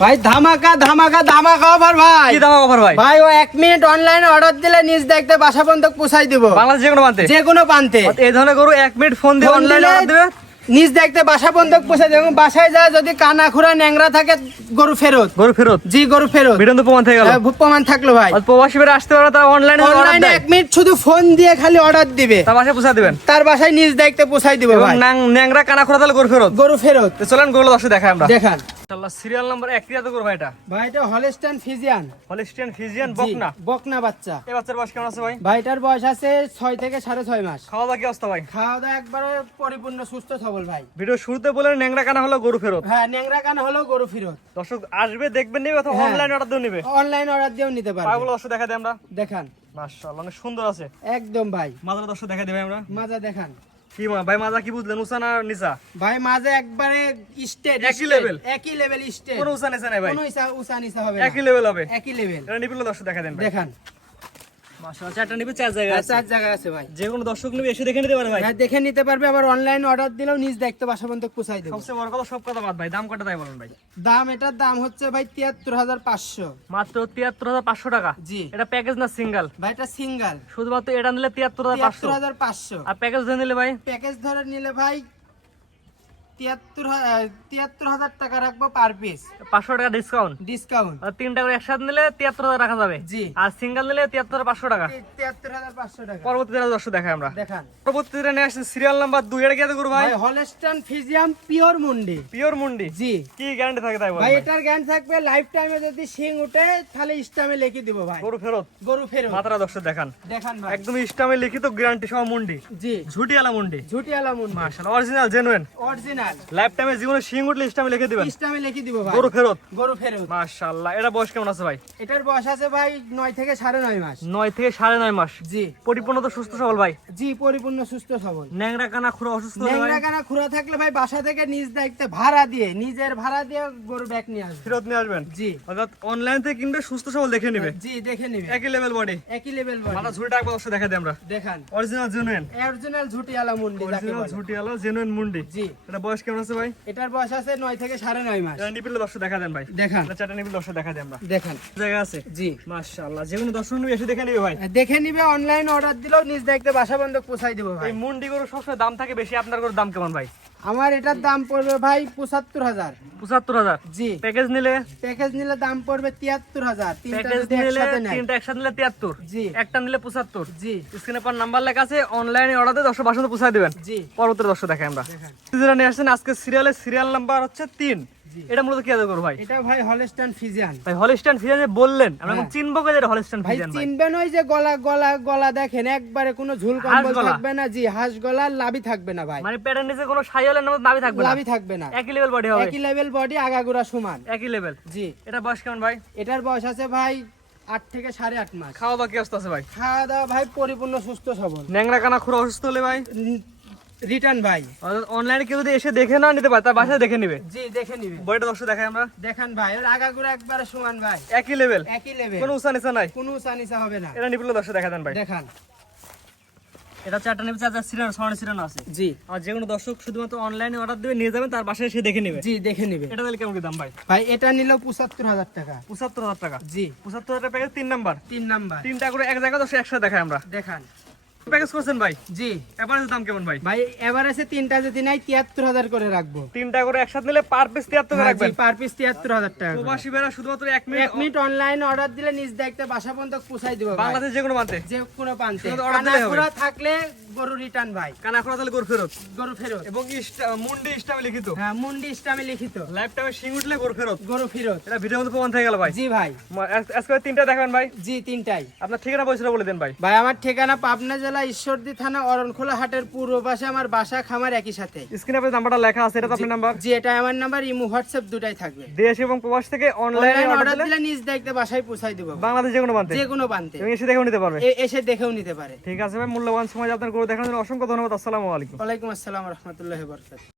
ভাই ধামাকা ধামাকা ধামাকা অফার ভাই। কি দাম অফার ভাই? ভাই ও এক মিনিট অনলাইনে অর্ডার দিলে নিজ দেখতে বাসা পর্যন্ত পৌঁছাই দিব। বাংলাদেশ যে কোনো প্রান্তে? যে কোনো প্রান্তে এই ধরনের গরু এক মিনিট ফোন দিয়ে অনলাইনে অর্ডার দেবে? নিজ দেখতে বাসা পর্যন্ত পৌঁছাই দেবে বাসায় যা যদি কানা খুরা ন্যাংরা থাকে গরু ফেরত। গরু ফেরত? জি গরু ফেরত। ভিডিও তো প্রমাণ থেকে গেল। হ্যাঁ, প্রমাণ থাকল ভাই। প্রবাসী বেড়ে আসতে পারে তারা অনলাইনে অনলাইনে এক মিনিট শুধু ফোন দিয়ে খালি অর্ডার দিবে। তার বাসায় পৌঁছা দিবেন? তার বাসায় নিজ দেখতে পৌঁছাই দিব ভাই। ন্যাংরা কানা খোলা তাহলে গরু ফেরত। গরু ফেরত। চলেন গরু দর্শক দেখাই আমরা। দেখান। ইনশাআল্লাহ সিরিয়াল নাম্বার এক ক্রিয়া তো করব এটা ভাই এটা হলস্টাইন ফিজিয়ান। হলিস্টিয়ান ফিজিয়ান বকনা। বকনা বাচ্চা। এই বাচ্চার বয়স কেমন আছে ভাই? ভাইটার বয়স আছে ছয় থেকে সাড়ে ছয় মাস। খাওয়া দাওয়া কি অবস্থা ভাই? খাওয়া দাওয়া একবারে পরিপূর্ণ সুস্থ সবল ভাই। ভিডিও শুরুতে বলে ন্যাংরা কানা হলো গরু ফেরত। হ্যাঁ ন্যাংরা কান গরু ফেরত। দর্শক আসবে দেখবেন নিবে অথবা। অনলাইন অর্ডার দিয়ে নিবে। অনলাইন অর্ডার নিতে পারবে। পাগুলো দর্শক দেখা দিই আমরা। দেখান। মাশাআল্লাহ অনেক সুন্দর আছে। একদম ভাই। মাজার দর্শক দেখা দেবে আমরা। মাজা দেখান। কি মা ভাই মাজা কি বুঝলেন? উষা না নিচা ভাই মাজা একবারে স্টেট একই লেভেল একই লেভেল স্টেট। কোন উষা নিচা নাই ভাই? কোন ইসা উসা নিসা হবে একই লেভেল হবে। একই লেভেল এটা নিপিল দর্শক দেখা দেন ভাই। দেখান। দর্শক নিবে এসে দেখে নিতে পারে ভাই। হ্যাঁ, দেখে নিতে পারবে আবার অনলাইন অর্ডার দিলেও নিজ দেখতে বাসা পর্যন্ত পৌঁছাই দেবো। সবচেয়ে বড় কথা সব কথা বাদ ভাই দাম কত তাই বলেন ভাই? দাম এটার দাম হচ্ছে ভাই তিয়াত্তর হাজার পাঁচশো। মাত্র তিয়াত্তর হাজার পাঁচশো টাকা? জি। এটা প্যাকেজ না সিঙ্গেল ভাই এটা সিঙ্গাল শুধুমাত্র এটা নিলে তিয়াত্তর হাজার পাঁচশো? হাজার পাঁচশো। আর প্যাকেজ ধরে নিলে ভাই? প্যাকেজ ধরে নিলে ভাই তিয়াত্তর হা- আহ, তিয়াত্তর হাজার টাকা রাখব পার পিস পাঁচশো টাকা ডিসকাউন্ট ডিসকাউন্ট তিনটা করে একসাথে নিলে তিয়াত্তর হাজার রাখা যাবে? জি। আর সিঙ্গেল নিলে তিয়াত্তর পাঁচশো টাকা। তিয়াত্তর হাজার পাঁচশো টাকা। পরবর্তীতে দর্শক দেখাই আমরা। দেখান। পরবর্তীতে নিয়ে আসছে সিরিয়াল নাম্বার দুই। এটা কি করব ভাই? ভাই হলস্টান ফিজিয়াম পিওর মুন্ডি পিওর মুন্ডি জি। কি গ্যারান্টি থাকে তাই ভাই ভাই? এটার জ্ঞান থাকবে লাইফ টাইমে যদি উঠে তাহলে লিখে দিব ভাই। গরু ফেরত? গরু ফেরত। মাত্রা দর্শক দেখান। দেখান ভাই। একদম লিখিত গ্যারান্টি সহ মুন্ডি জি। ঝুটিয়ালা মুন্ডি ঝুটিয়ালা মুন্ডি মাশাআল্লাহ অরিজিনাল জেনুইন অরিজিনাল লাইফ টাইমে জীবনে শিং উঠলে ইস্টামে লিখে দিবেন। ইস্টামে লিখে দিব ভাই। গরু ফেরত। গরু ফেরত। মাশাআল্লাহ এটা বয়স কেমন আছে ভাই? এটার বয়স আছে ভাই নয় থেকে সাড়ে নয় মাস। নয় থেকে সাড়ে নয় মাস। জি। পরিপূর্ণ তো সুস্থ সবল ভাই? জি পরিপূর্ণ সুস্থ সবল। ন্যাংরা কানা খুঁড়ো অসুস্থ হলে ন্যাংরা কানা খুঁড়া থাকলে ভাই বাসা থেকে নিজ দায়িত্বে ভাড়া দিয়ে নিজের ভাড়া দিয়ে গরু ব্যাগ নিয়ে আসবে ফেরত নিয়ে আসবেন? জি। অর্থাৎ অনলাইন থেকে কিনবে সুস্থ সবল দেখে নিবে? জি দেখে নিবে। একই লেভেল বডি একই লেভেল মাথা ঝুড়িটা একবার অবশ্যই দেখা দিই আমরা। দেখান। অরিজিনাল জেনুইন অরিজিনাল ঝুটিয়ালা মুন্ডি যাকে অরিজিনাল। ঝুটিয়ালা জেনুইন মুন্ডি। জি। এটা বয়স কেমন আছে ভাই? এটার বয়স আছে নয় থেকে সাড়ে নয় মাস। নিপিল দর্শক দেখা দেন ভাই। দেখান। চারটা নিপিলে দর্শক দেখা দেন আমরা। দেখান। জায়গা আছে? জি। মাশাআল্লাহ যে কোনো দর্শক নিবে এসে দেখে নিবে ভাই। দেখে নিবে অনলাইন অর্ডার দিলেও নিজ দেখতে বাসা বন্ধক পৌঁছাই দিব ভাই। এই মুন্ডি গরু সবসময় দাম থাকে বেশি আপনার গরুর দাম কেমন ভাই? আমার এটার দাম পড়বে ভাই পঁচাত্তর হাজার। পঁচাত্তর হাজার? জি। প্যাকেজ নিলে? প্যাকেজ নিলে দাম পড়বে তিয়াত্তর হাজার। তিনটা প্যাকেজ যদি নিলে একসাথে নেয়। তিনটা একসাথে নিলে তিয়াত্তর? জি। একটা নিলে পঁচাত্তর? জি। স্ক্রিনে পর নাম্বার লেখা আছে অনলাইনে অর্ডার দিয়ে দর্শক বাসন্ত পৌঁছায় দেবেন। জি। পরবর্তী দর্শক দেখাই আমরা। যেটা নিয়ে আসছেন আজকে সিরিয়ালের সিরিয়াল নাম্বার হচ্ছে তিন। এটা মূলত কি আদর করব ভাই? এটা ভাই হলস্টান ফিজিয়ান ভাই হলিস্টান ফিজিয়ান যে বললেন আমরা এখন। চিনবো কে এটা হলিস্টান ফিজিয়ান ভাই। চিনবেন ওই যে গলা গলা গলা দেখেন একবারে কোনো ঝুল কম্বল থাকবে না জি হাঁস গলা লাভি থাকবে না ভাই। মানে প্যাটার্ন নিচে কোনো সাইলের নামে দাবি থাকবে না। লাভি থাকবে না। একই লেভেল বডি হবে। একই লেভেল বডি আগাগোড়া সমান। একই লেভেল জি। এটা বয়স কেমন ভাই? এটার বয়স আছে ভাই আট থেকে সাড়ে আট মাস। খাওয়া দাওয়া কি অবস্থা আছে ভাই? খাওয়া দাওয়া ভাই পরিপূর্ণ সুস্থ সবল। ন্যাংরা কানা খুঁড়ো অসুস্থ হলে ভাই? রিটার্ন ভাই। অনলাইনে কেউ যদি এসে দেখে না নিতে পারে তার বাসায় দেখে নিবে। জি দেখে নিবে। বডিটা দর্শক দেখাই আমরা। দেখান ভাই ওর আগাগোড়া একবারে সমান ভাই। একই লেভেল একই লেভেল কোনো উঁচা নিচা নাই। কোনো হবে না। এটা নিপিলে দর্শক দেখা দেন ভাই। দেখান। এটা চারটা নেবে চার চার সিরিয়াল সরানো সিরিয়াল আছে। জি। আর যে কোনো দর্শক শুধুমাত্র অনলাইনে অর্ডার দেবে নিয়ে যাবেন তার বাসায় এসে দেখে নেবে। জি দেখে নিবে। এটা তাহলে কেমন দাম ভাই? ভাই এটা নিল পঁচাত্তর হাজার টাকা। পঁচাত্তর হাজার টাকা। জি। পঁচাত্তর হাজার প্যাকেজ তিন নাম্বার। তিন নাম্বার। তিনটা করে এক জায়গা দর্শক একসাথে দেখাই আমরা। দেখান। প্যাকেজ করছেন ভাই? জি। এভারেজ দাম কেমন ভাই? ভাই এভারেজে তিনটা যদি নাই তিয়াত্তর হাজার করে রাখব। তিনটা করে একসাথে নিলে পার পিস তিয়াত্তর করে রাখবেন? পার পিস তিয়াত্তর হাজার টাকা করে। প্রবাসী ভাইরা শুধুমাত্র এক মিনিট এক মিনিট অনলাইন অর্ডার দিলে নিজ দায়িত্বে বাসা পর্যন্ত পৌঁছাই দিব। বাংলাদেশ যে কোনো মানতে যে কোনো প্রান্তে। কানাকুড়া থাকলে গরু রিটার্ন ভাই। তাহলে গরু ফেরত? গরু ফেরত। এবং মুন্ডি ইস্টামে লিখিত? হ্যাঁ মুন্ডি ইস্টামে লিখিত। লাইফ টাইমে শিং উঠলে গরু ফেরত? গরু ফেরত। এটা ভিডিওর মধ্যে প্রমাণ থেকে গেল ভাই। জি ভাই। আজকে তিনটা দেখাবেন ভাই। জি তিনটাই আপনার ঠিকানা পয়সা বলে দেন ভাই। ভাই আমার ঠিকানা পাবনা জেলা ঈশ্বরদী থানা অরণখোলা হাটের পূর্ব পাশে আমার বাসা খামার একই সাথে। স্ক্রিনে আপনার নাম্বারটা লেখা আছে এটা আপনার নাম্বার জি এটা আমার নাম্বার ইমো হোয়াটসঅ্যাপ দুটাই থাকবে। দেশ এবং প্রবাস থেকে অনলাইনে অর্ডার দিলে নিজ দায়িত্বে বাসায় পৌঁছাই দিব। বাংলাদেশ যে কোনো মানতে যে কোনো প্রান্তে এসে দেখেও নিতে পারবে। এসে দেখেও নিতে পারে। ঠিক আছে ভাই মূল্যবান সময় আপনার দেখানোর জন্য অসংখ্য ধন্যবাদ। আসসালামু আলাইকুম। ওয়ালাইকুম আসসালাম রহমতুল্লাহ বরকাত